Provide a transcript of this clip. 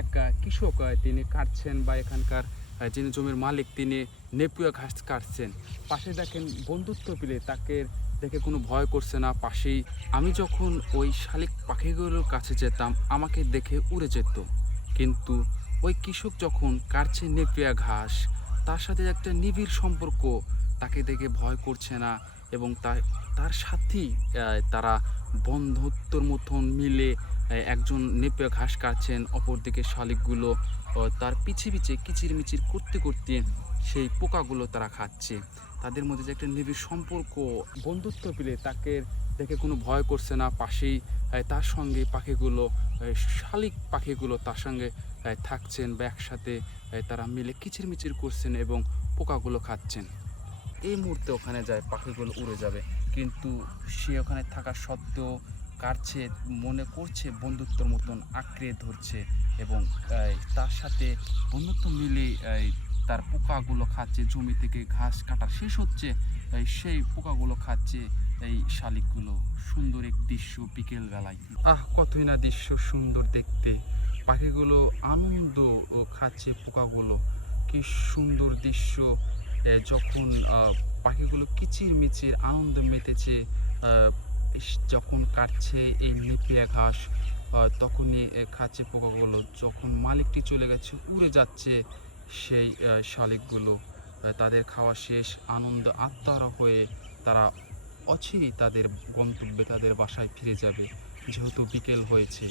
এক কৃষক তিনি কাটছেন বা এখানকার যিনি জমির মালিক তিনি নেপিয়া ঘাস কাটছেন। পাশে দেখেন বন্ধুত্ব পেলে তাকে দেখে কোনো ভয় করছে না পাশেই। আমি যখন ওই শালিক পাখিগুলোর কাছে যেতাম আমাকে দেখে উড়ে যেত। কিন্তু ওই কৃষক যখন কাটছে নেপিয়া ঘাস তার সাথে একটা নিবিড় সম্পর্ক, তাকে দেখে ভয় করছে না এবং তার সাথেই তারা বন্ধুত্বর মতন মিলে একজন নেপিয়া ঘাস কাটছেন, অপরদিকে শালিকগুলো তার পিছে পিছে কিচিরমিচির করতে করতে সেই পোকাগুলো তারা খাচ্ছে। তাদের মধ্যে যে একটা নিবিড় সম্পর্ক, বন্ধুত্ব পেলে তাকে দেখে কোনো ভয় করছে না পাশেই তার সঙ্গে পাখিগুলো, শালিক পাখিগুলো তার সঙ্গে থাকছেন বা একসাথে তারা মিলে কিচিরমিচির করছেন এবং পোকাগুলো খাচ্ছেন। এই মুহূর্তে ওখানে যায় পাখিগুলো উড়ে যাবে, কিন্তু সে ওখানে থাকা সত্ত্বেও কাটছে, মনে করছে বন্ধুত্বর মতন আঁকড়ে ধরছে এবং তার সাথে বন্ধুত্ব মিলে তার পোকাগুলো খাচ্ছে। জমি থেকে ঘাস কাটা শেষ হচ্ছে, সেই পোকাগুলো খাচ্ছে এই শালিকগুলো। সুন্দর এক দৃশ্য বিকেল বেলায়, কতই না দৃশ্য সুন্দর দেখতে। পাখিগুলো আনন্দ ও খাচ্ছে পোকাগুলো, কি সুন্দর দৃশ্য। যখন পাখিগুলো কিচিরমিচির আনন্দ মেতেছে, যখন কাটছে এই নেপিয়া ঘাস তখনই খাচ্ছে পোকাগুলো। যখন মালিকটি চলে গেছে উড়ে যাচ্ছে সেই শালিকগুলো, তাদের খাওয়া শেষ, আনন্দ আত্মহারা হয়ে তারা অচিরেই তাদের গন্তব্যে তাদের বাসায় ফিরে যাবে, যেহেতু বিকেল হয়েছে।